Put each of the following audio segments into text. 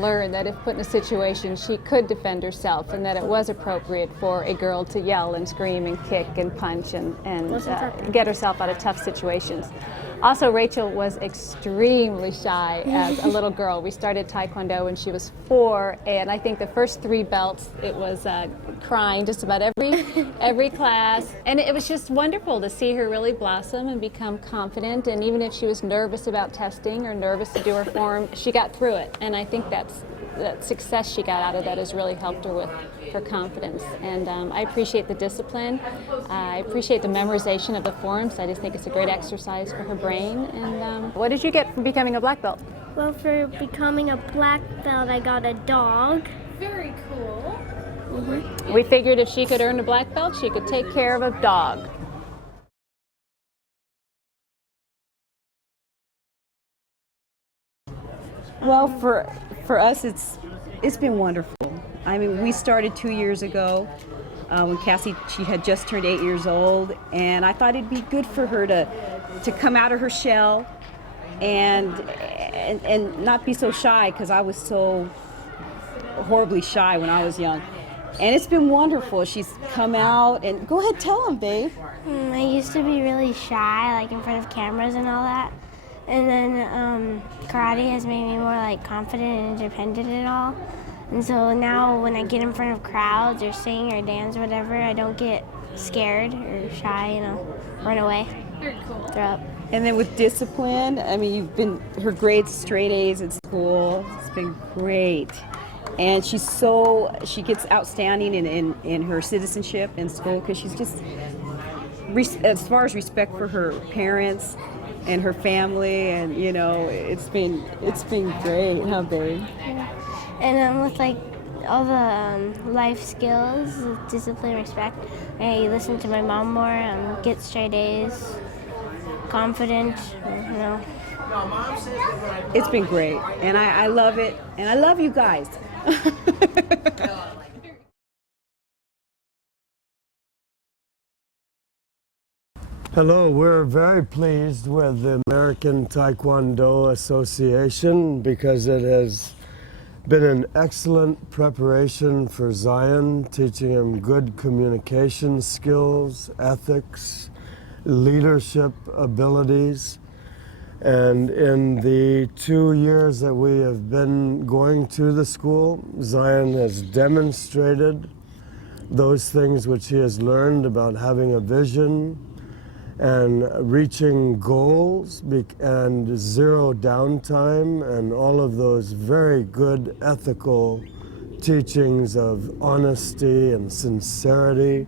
Learned that if put in a situation, she could defend herself, and that it was appropriate for a girl to yell and scream and kick and punch and get herself out of tough situations. Also, Rachel was extremely shy as a little girl. We started Taekwondo when she was 4, and I think the first 3 belts, it was crying just about every class. And it was just wonderful to see her really blossom and become confident. And even if she was nervous about testing or nervous to do her form, she got through it. And I think that success she got out of that has really helped her with her confidence. And I appreciate the discipline. I appreciate the memorization of the forms. I just think it's a great exercise for her brain. And what did you get from becoming a black belt? Well, for becoming a black belt, I got a dog. Very cool. Mm-hmm. We figured if she could earn a black belt, she could take care of a dog. Well, for us, it's been wonderful. I mean, we started 2 years ago when Cassie, she had just turned 8 years old, and I thought it'd be good for her to come out of her shell and not be so shy, because I was so horribly shy when I was young. And it's been wonderful. She's come out, and go ahead, tell them, babe. I used to be really shy, like in front of cameras and all that. And then karate has made me more like confident and independent and all. And so now when I get in front of crowds or sing or dance or whatever, I don't get scared or shy, run away. Very cool. Throw up. And then with discipline, I mean, her grades straight A's at school. It's been great. And she gets outstanding in her citizenship in school, because she's just, as far as respect for her parents and her family, and it's been great, huh, babe? Yeah. And with like all the life skills, discipline, respect, I listen to my mom more, get straight A's, confident, It's been great, and I love it, and I love you guys. Hello, we're very pleased with the American Taekwondo Association because it has been an excellent preparation for Zion, teaching him good communication skills, ethics, leadership abilities. And in the 2 years that we have been going to the school, Zion has demonstrated those things which he has learned about having a vision and reaching goals and zero downtime, and all of those very good ethical teachings of honesty and sincerity.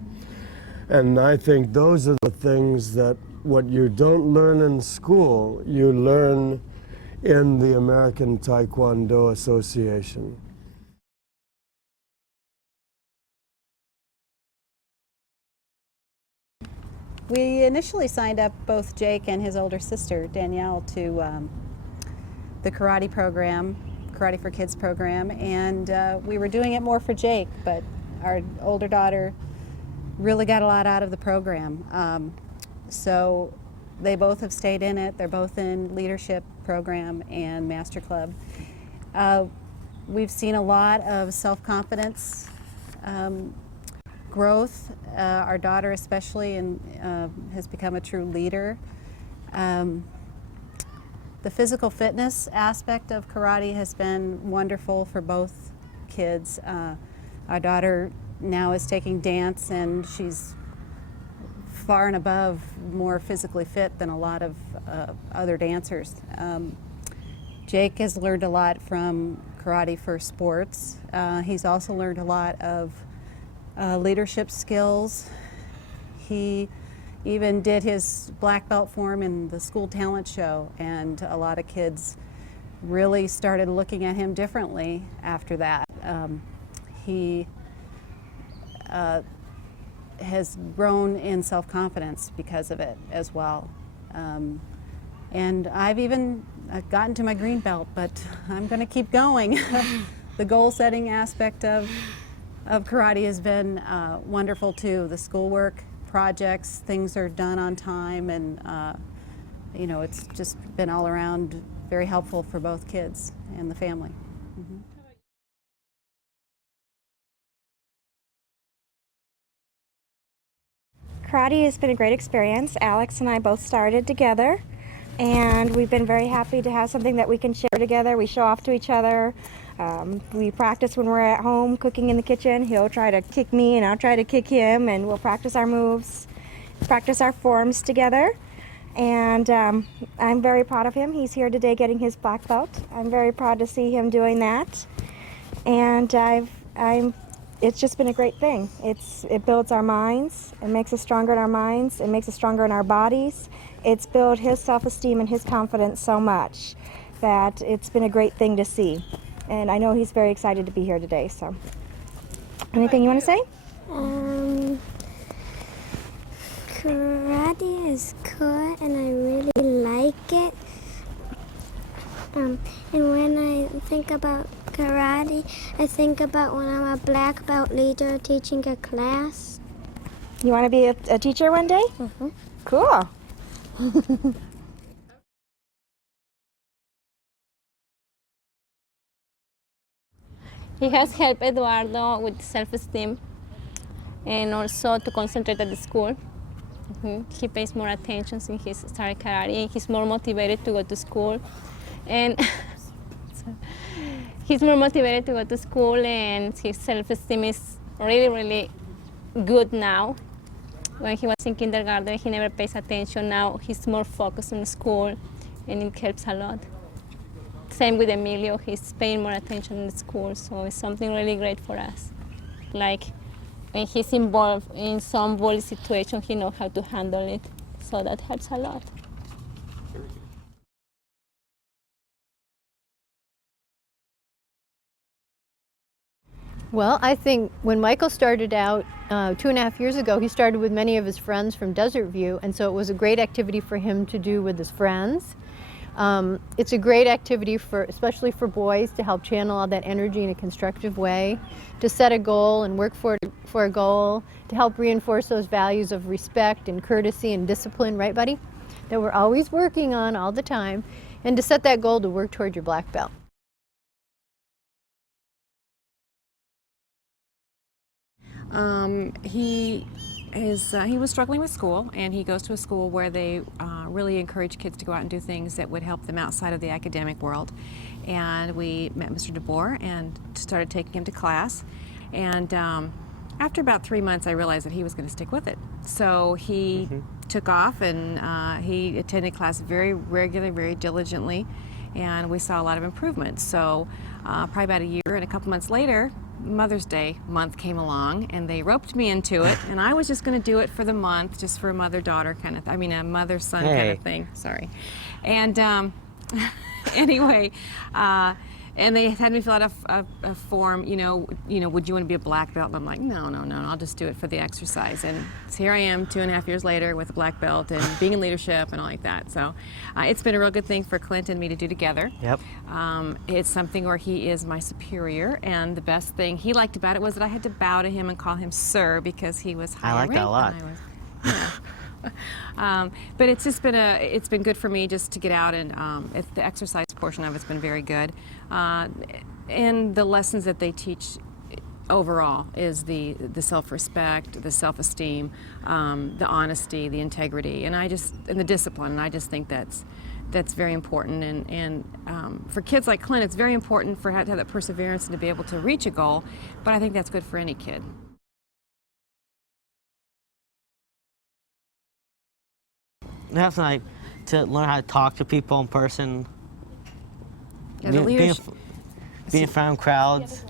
And I think those are the things that what you don't learn in school, you learn in the American Taekwondo Association. We initially signed up both Jake and his older sister, Danielle, to the karate program, Karate for Kids program, and we were doing it more for Jake, but our older daughter really got a lot out of the program. So they both have stayed in it. They're both in leadership program and master club. We've seen a lot of self-confidence growth. Our daughter especially has become a true leader. The physical fitness aspect of karate has been wonderful for both kids. Our daughter now is taking dance, and she's far and above more physically fit than a lot of other dancers. Jake has learned a lot from Karate for Sports. He's also learned a lot of leadership skills. He even did his black belt form in the school talent show, and a lot of kids really started looking at him differently after that. He has grown in self-confidence because of it as well. And I've even gotten to my green belt, but I'm going to keep going. The goal-setting aspect of karate has been wonderful too. The schoolwork, projects, things are done on time, and it's just been all around very helpful for both kids and the family. Mm-hmm. Karate has been a great experience. Alex and I both started together, and we've been very happy to have something that we can share together. We show off to each other. We practice when we're at home cooking in the kitchen. He'll try to kick me and I'll try to kick him, and we'll practice our moves, practice our forms together. And I'm very proud of him. He's here today getting his black belt. I'm very proud to see him doing that. And it's just been a great thing. It builds our minds. It makes us stronger in our minds. It makes us stronger in our bodies. It's built his self-esteem and his confidence so much that it's been a great thing to see. And I know he's very excited to be here today. So, anything you want to say? Karate is cool and I really like it. And when I think about karate, I think about when I'm a black belt leader teaching a class. You want to be a teacher one day? Mm-hmm. Cool. He has helped Eduardo with self-esteem and also to concentrate at the school. He pays more attention since he started karate. He's more motivated to go to school, and his self-esteem is really, really good now. When he was in kindergarten, he never pays attention. Now he's more focused on school, and it helps a lot. Same with Emilio, he's paying more attention in school, so it's something really great for us. Like when he's involved in some bully situation, he knows how to handle it, so that helps a lot. Well, I think when Michael started out 2.5 years ago, he started with many of his friends from Desert View, and so it was a great activity for him to do with his friends. It's a great activity especially for boys, to help channel all that energy in a constructive way, to set a goal and work for a goal, to help reinforce those values of respect and courtesy and discipline, right, buddy? That we're always working on all the time, and to set that goal to work toward your black belt. He was struggling with school, and he goes to a school where they really encourage kids to go out and do things that would help them outside of the academic world. And we met Mr. DeBoer and started taking him to class. And after about 3 months, I realized that he was going to stick with it. So he took off, and he attended class very regularly, very diligently, and we saw a lot of improvement. So probably about a year and a couple months later, Mother's Day month came along, and they roped me into it, and I was just going to do it for the month, just for a mother-daughter kind of, a mother-son kind of thing. Sorry. And anyway, and they had me fill out a form, would you want to be a black belt? And I'm like, no, I'll just do it for the exercise. And so here I am 2.5 years later with a black belt and being in leadership and all like that. So it's been a real good thing for Clint and me to do together. Yep. It's something where he is my superior, and the best thing he liked about it was that I had to bow to him and call him sir, because he was higher I like that a lot. ranked than I was. Yeah. But it's been good for me just to get out, and the exercise portion of it's been very good, and the lessons that they teach overall is the self-respect, the self-esteem, the honesty, the integrity, and the discipline. And I just think that's very important, and for kids like Clint, it's very important to have that perseverance and to be able to reach a goal. But I think that's good for any kid. Definitely, to learn how to talk to people in person. Yeah, the leadership. Being in front of crowds.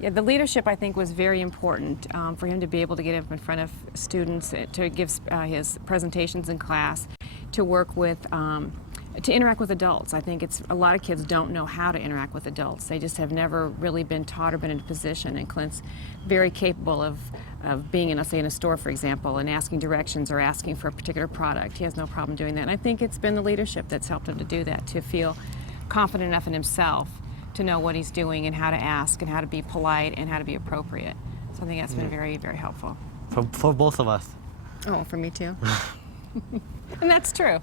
Yeah, the leadership, I think, was very important for him to be able to get up in front of students, to give his presentations in class, to work with, to interact with adults. I think a lot of kids don't know how to interact with adults. They just have never really been taught or been in a position, and Clint's very capable of being in, say, in a store, for example, and asking directions or asking for a particular product. He has no problem doing that. And I think it's been the leadership that's helped him to do that, to feel confident enough in himself to know what he's doing and how to ask and how to be polite and how to be appropriate. So I think that's been very, very helpful. For both of us. Oh, for me too. And that's true.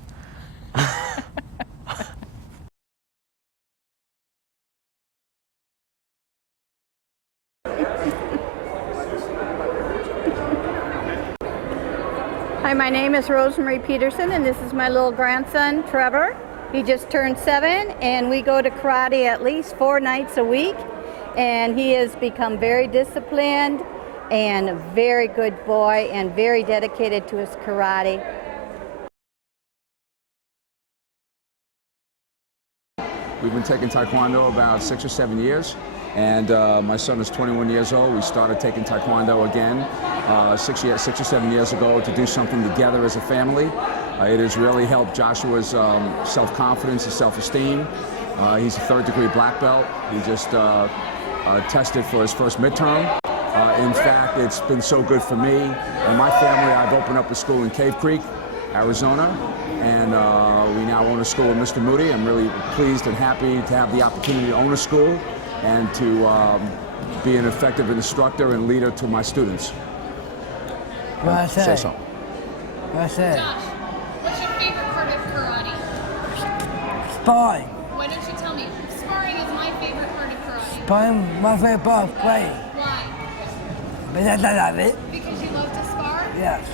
Hi, my name is Rosemary Peterson, and this is my little grandson, Trevor. He just turned 7, and we go to karate at least 4 nights a week, and he has become very disciplined and a very good boy and very dedicated to his karate. We've been taking Taekwondo about 6 or 7 years, and my son is 21 years old. We started taking Taekwondo again 6 or 7 years ago to do something together as a family. It has really helped Joshua's self-confidence and self-esteem. He's a 3rd-degree black belt. He just tested for his first midterm. In fact, it's been so good for me and my family. I've opened up a school in Cave Creek, Arizona, and we now own a school in Mr. Moody. I'm really pleased and happy to have the opportunity to own a school and to be an effective instructor and leader to my students. What I say? Say so. What I say? Josh, what's your favorite part of karate? Sparring. Why don't you tell me? Sparring is my favorite part of karate. Sparring, my favorite part of karate. Why? Because I love it. Because you love to spar? Yes.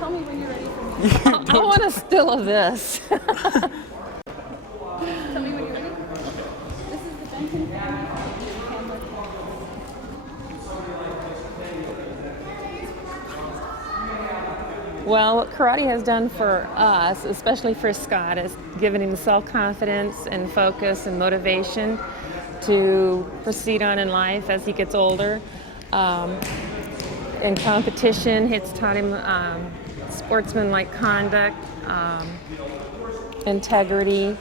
Tell me when you're ready for me. I want a still of this. Tell me when you're ready. This is the Benton family. Well, what karate has done for us, especially for Scott, is given him self-confidence and focus and motivation to proceed on in life as he gets older. In competition, it's taught him sportsmanlike conduct, integrity,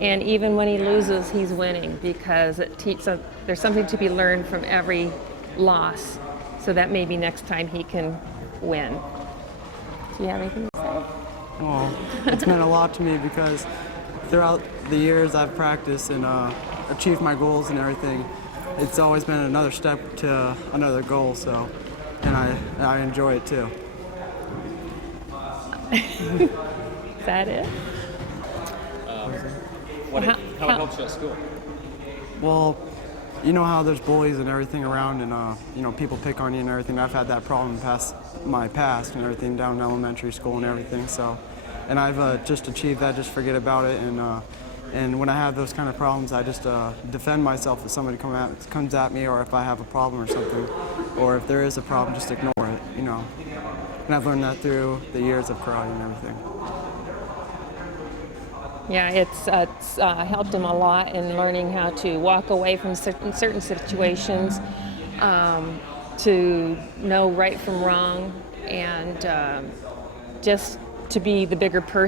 and even when he loses, he's winning because it teaches there's something to be learned from every loss, so that maybe next time he can win. Do you have anything to say? Well, it's meant a lot to me because throughout the years I've practiced and achieved my goals and everything, it's always been another step to another goal, so, and I enjoy it too. Is that it? How it helps you at school? Well, you know how there's bullies and everything around, and you know, people pick on you and everything. I've had that problem past my past and everything down in elementary school and everything. So, and I've just achieved that. Just forget about it, and when I have those kind of problems, I just defend myself if somebody comes at me, or if I have a problem or something, or if there is a problem, just ignore it. You know, and I've learned that through the years of karate and everything. Yeah, it's helped him a lot in learning how to walk away from certain situations, to know right from wrong, and just to be the bigger person.